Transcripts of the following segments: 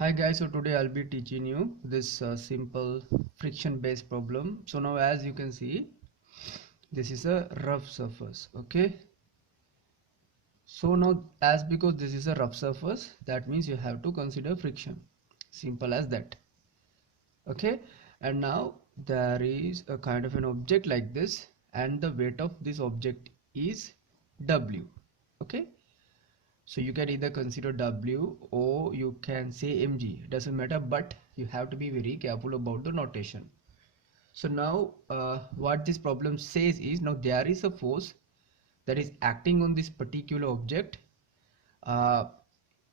Hi guys, so today I'll be teaching you this simple friction based problem. So now as you can see, this is a rough surface. Okay, so now as because this is a rough surface, that means you have to consider friction. Simple as that. Okay, and now there is a kind of an object like this, and the weight of this object is W. Okay, so you can either consider W or you can say mg, doesn't matter, but you have to be very careful about the notation. So now what this problem says is, now there is a force that is acting on this particular object uh,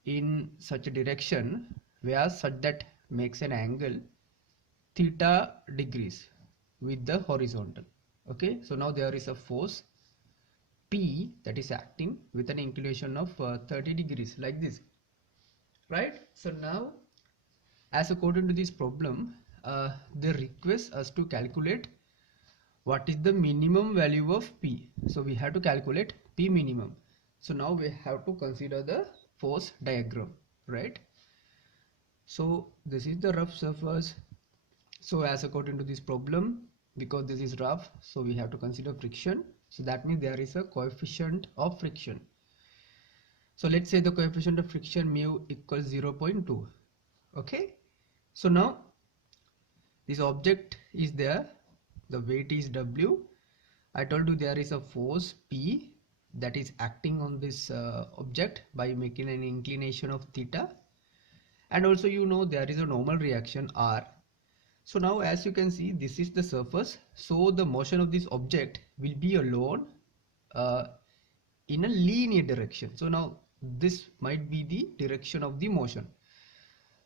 in such a direction where such that makes an angle theta degrees with the horizontal. Okay, so now there is a force P that is acting with an inclination of 30 degrees like this, right? So now as according to this problem, they request us to calculate what is the minimum value of P. So we have to calculate P minimum. So now we have to consider the force diagram, right? So this is the rough surface. So as according to this problem, because this is rough, so we have to consider friction. So that means there is a coefficient of friction. So let's say the coefficient of friction mu equals 0.2. Okay, so now this object is there, the weight is W. I told you there is a force P that is acting on this object by making an inclination of theta, and also you know there is a normal reaction R. So now as you can see, this is the surface, so the motion of this object will be alone uh, in a linear direction. So now this might be the direction of the motion.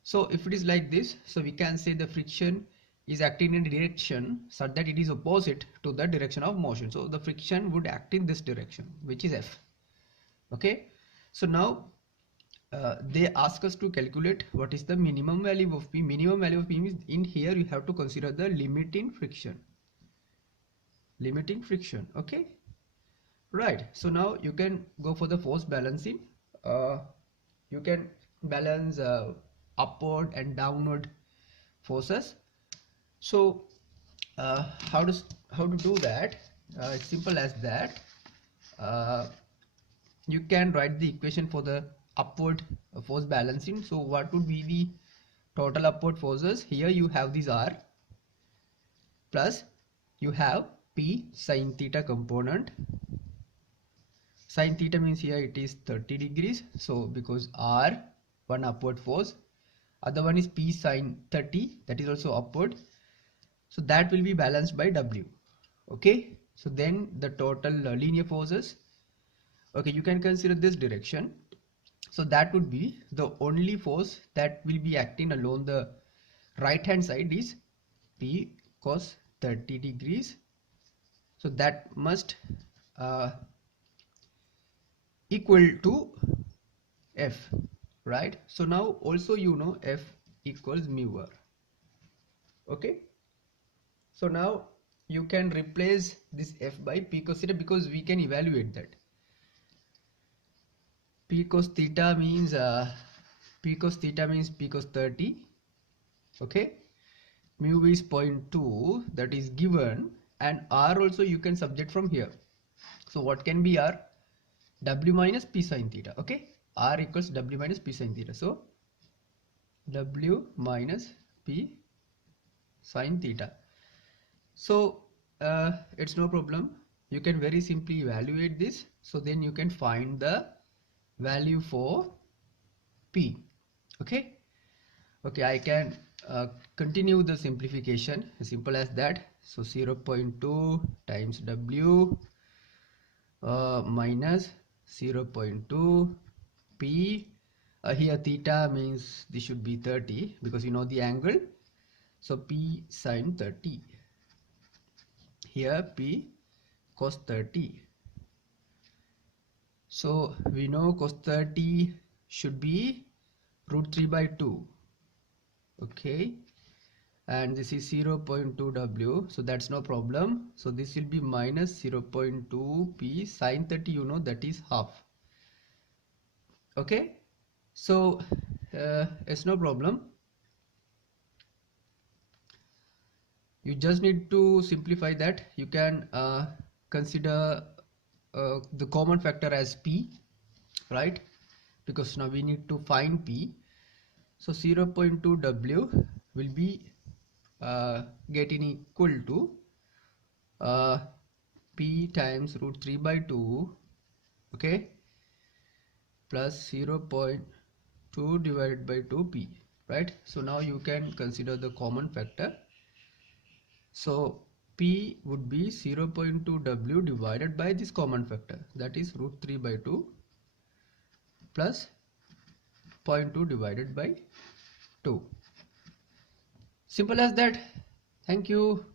So if it is like this, so we can say the friction is acting in a direction such that it is opposite to the direction of motion. So the friction would act in this direction, which is F. Okay, so now they ask us to calculate what is the minimum value of P. Minimum value of P means in here you have to consider the limiting friction. Limiting friction, okay, right? So now you can go for the force balancing. You can balance upward and downward forces. So how to do that? It's simple as that. Uh, you can write the equation for the upward force balancing. So what would be the total upward forces? Here you have these R plus you have P sine theta component. Sine theta means here it is 30 degrees. So because R, one upward force, other one is P sine 30, that is also upward. So that will be balanced by W. Okay, so then the total linear forces, okay, you can consider this direction. So that would be the only force that will be acting along the right hand side is P cos 30 degrees. So that must equal to F, right? So now also you know F equals mu R. Okay, so now you can replace this F by P cos theta because we can evaluate that. P cos theta means P cos 30. Okay, mu is 0.2 that is given, and R also you can subject from here. So what can be R? W minus P sine theta. Okay, R equals W minus P sine theta. So W minus P sine theta. So it's no problem. You can very simply evaluate this. So then you can find the value for P. Okay. Okay, I can continue the simplification. As simple as that. So 0.2 times W minus 0.2 P. Here theta means this should be 30 because you know the angle. So P sine 30. Here P cos 30. So we know cos 30 should be root 3 by 2. Okay, and this is 0.2 W, so that's no problem. So this will be minus 0.2 P sine 30, you know that is half. Okay, so it's no problem. You just need to simplify that. You can consider the common factor as p, right? Because now we need to find p. So 0.2 w will be getting equal to uh, p times root 3 by 2, okay, plus 0.2 divided by 2p, right? So now you can consider the common factor. So p would be 0.2 w divided by this common factor, that is root 3 by 2 plus 0.2 divided by 2. Simple as that. Thank you.